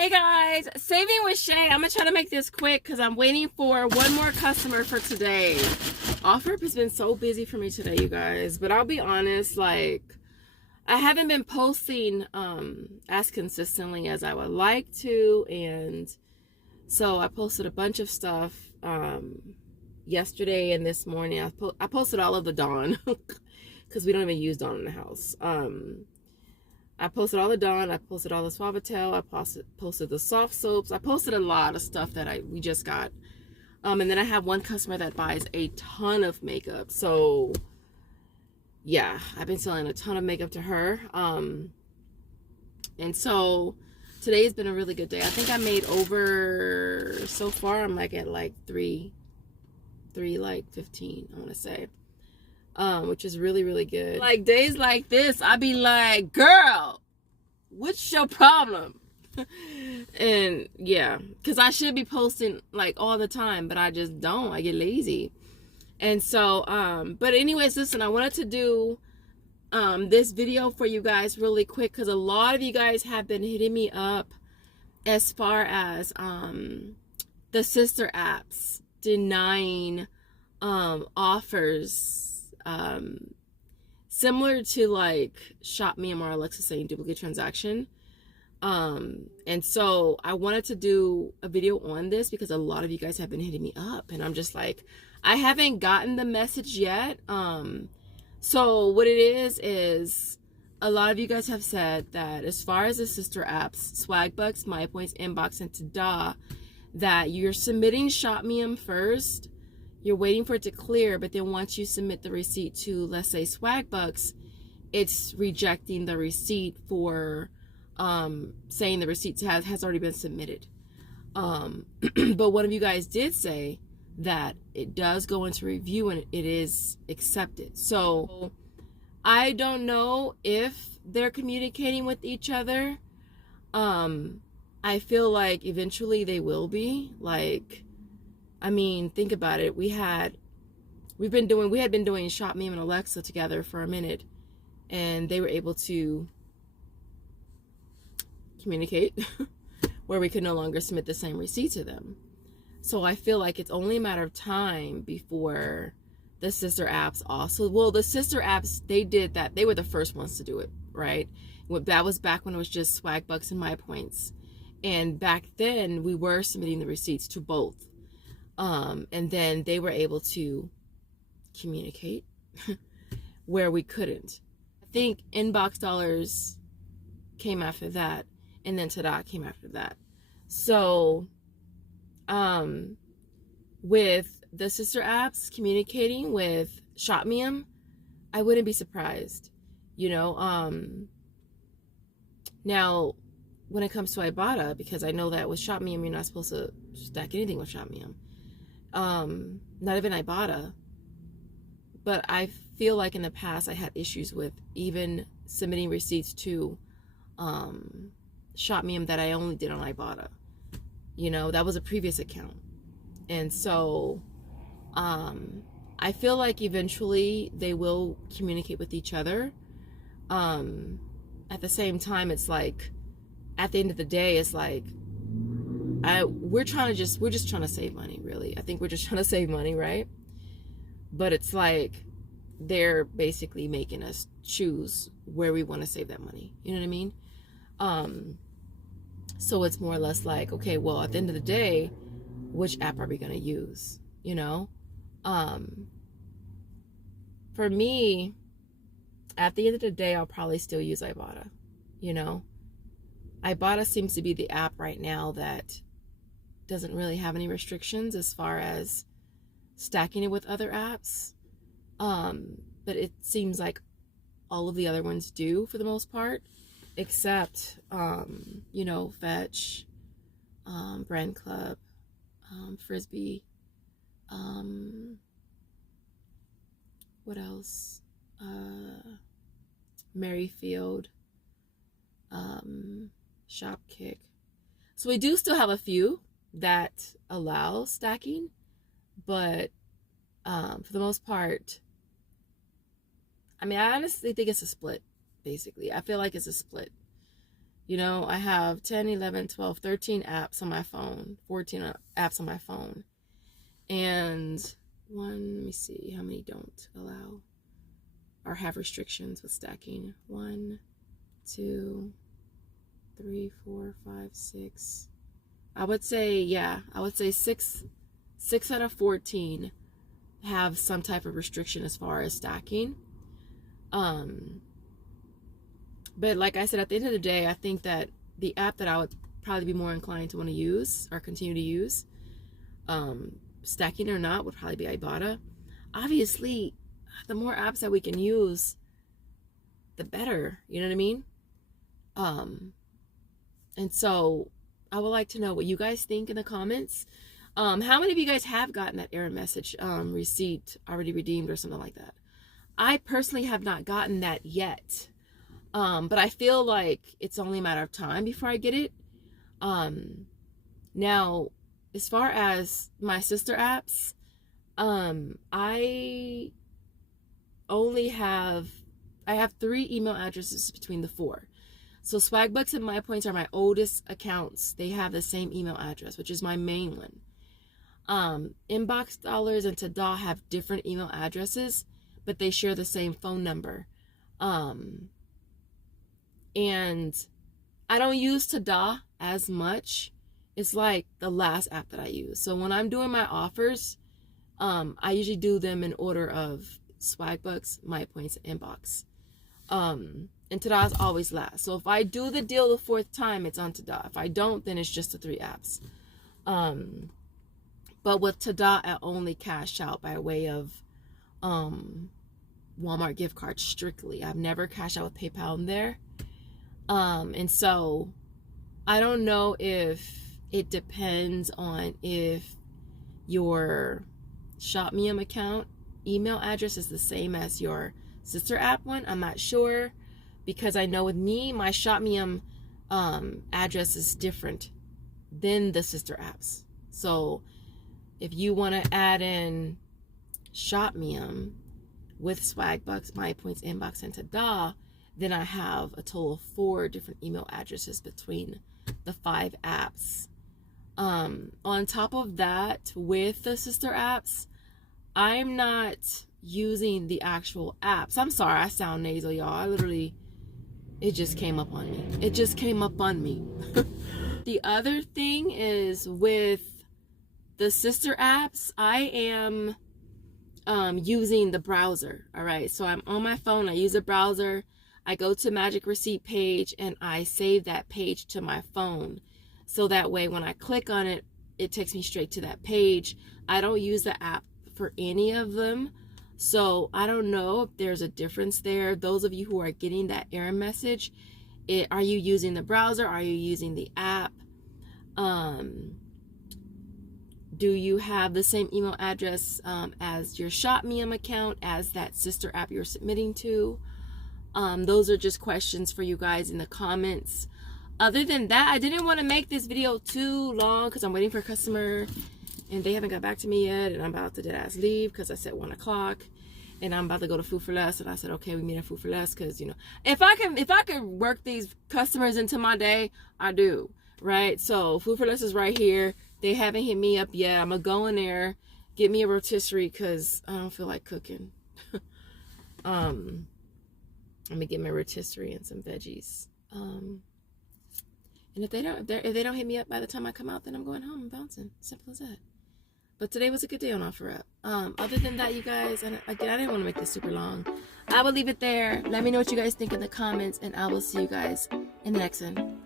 Hey guys, saving with Shay. I'm gonna try to make this quick because I'm waiting for one more customer for today. OfferUp has been so busy for me today, you guys, but I'll be honest, like I haven't been posting as consistently as I would like to, and so I posted a bunch of stuff yesterday and this morning. I posted all of the Dawn because we don't even use Dawn in the house. I posted all the Dawn, I posted all the Swagbucks, I posted the soft soaps, I posted a lot of stuff that we just got. And then I have one customer that buys a ton of makeup. So yeah, I've been selling a ton of makeup to her. And so today's been a really good day. I think I made over, so far I'm like at like 315, I want to say. Which is really, really good. Like days like this, I be like, girl, what's your problem? And yeah, because I should be posting like all the time, but I just don't. I get lazy. And so, but anyways, listen, I wanted to do this video for you guys really quick because a lot of you guys have been hitting me up as far as the sister apps denying offers similar to like Shopme or Alexa saying duplicate transaction. And so I wanted to do a video on this because a lot of you guys have been hitting me up and I'm just like, I haven't gotten the message yet. So what it is a lot of you guys have said that as far as the sister apps, Swagbucks, MyPoints, Inbox, and Tada, that you're submitting Shopme first. You're waiting for it to clear, but then once you submit the receipt to, let's say, Swagbucks, it's rejecting the receipt for saying the receipt has already been submitted. But one of you guys did say that it does go into review and it is accepted. So I don't know if they're communicating with each other. I feel like eventually they will be. Like, I mean, think about it. We had been doing Shopme and Alexa together for a minute, and they were able to communicate where we could no longer submit the same receipt to them. So I feel like it's only a matter of time before the sister apps also, well, the sister apps, they did that. They were the first ones to do it, right? That was back when it was just Swagbucks and MyPoints. And back then we were submitting the receipts to both. And then they were able to communicate where we couldn't. I think Inbox Dollars came after that, and then Tada came after that. So, with the sister apps communicating with Shopme, I wouldn't be surprised, you know. Now, when it comes to Ibotta, because I know that with Shopme, you're not supposed to stack anything with Shopme. Not even Ibotta, but I feel like in the past I had issues with even submitting receipts to Shopme that I only did on Ibotta. You know, that was a previous account. And so I feel like eventually they will communicate with each other. At the same time, it's like at the end of the day, it's like we're just trying to save money, really. I think we're just trying to save money, right? But it's like they're basically making us choose where we want to save that money. You know what I mean? So it's more or less like, okay, well, at the end of the day, which app are we going to use? You know? For me, at the end of the day, I'll probably still use Ibotta. You know? Ibotta seems to be the app right now that doesn't really have any restrictions as far as stacking it with other apps. But it seems like all of the other ones do for the most part, except, you know, Fetch, Brand Club, Frisbee, what else? Merryfield, Shopkick. So we do still have a few that allow stacking, but for the most part, I mean, I honestly think it's a split, basically. I feel like it's a split. You know, I have 10, 11, 12, 13 apps on my phone, 14 apps on my phone. And let me see how many don't allow or have restrictions with stacking. 1, 2, 3, 4, 5, 6. I would say 6 out of 14 have some type of restriction as far as stacking. But like I said, at the end of the day, I think that the app that I would probably be more inclined to want to use or continue to use, stacking or not, would probably be Ibotta. Obviously, the more apps that we can use, the better. You know what I mean? And so I would like to know what you guys think in the comments. How many of you guys have gotten that error message, receipt already redeemed or something like that? I personally have not gotten that yet. But I feel like it's only a matter of time before I get it. Now, as far as my sister apps, I have 3 email addresses between the 4. So Swagbucks and MyPoints are my oldest accounts. They have the same email address, which is my main one. Inbox Dollars and Tada have different email addresses, but they share the same phone number. And I don't use Tada as much. It's like the last app that I use. So when I'm doing my offers, I usually do them in order of Swagbucks, MyPoints, Inbox. And Tada's always last. So if I do the deal the 4th time, it's on Tada. If I don't, then it's just the 3 apps. But with Tada, I only cash out by way of Walmart gift cards strictly. I've never cashed out with PayPal in there. And so I don't know if it depends on if your Shopmium account email address is the same as your sister app one. I'm not sure, because I know with me, my Shopmium address is different than the sister apps. So if you want to add in Shopmium with Swagbucks, MyPoints, Inbox, and Tada, then I have a total of 4 different email addresses between the 5 apps. On top of that, with the sister apps, I'm not using the actual apps. I'm sorry, I sound nasal, y'all. It just came up on me. It just came up on me. The other thing is with the sister apps, I am using the browser. All right, so I'm on my phone. I use a browser. I go to Magic Receipt page and I save that page to my phone. So that way when I click on it, it takes me straight to that page. I don't use the app for any of them. So I don't know if there's a difference there. Those of you who are getting that error message, are you using the browser? Are you using the app? Do you have the same email address as your Shopmium account, as that sister app you're submitting to? Those are just questions for you guys in the comments. Other than that, I didn't want to make this video too long because I'm waiting for a customer and they haven't got back to me yet, and I'm about to dead-ass leave because I said 1 o'clock and I'm about to go to Food for Less, and I said, okay, we meet at Food for Less, because, you know, if I could work these customers into my day, I do, right? So Food for Less is right here. They haven't hit me up yet. I'm gonna go in there, get me a rotisserie because I don't feel like cooking. I'm gonna get my rotisserie and some veggies. And if they don't hit me up by the time I come out, then I'm going home and bouncing. Simple as that. But today was a good day on OfferUp. Other than that, you guys, and again, I didn't want to make this super long. I will leave it there. Let me know what you guys think in the comments, and I will see you guys in the next one.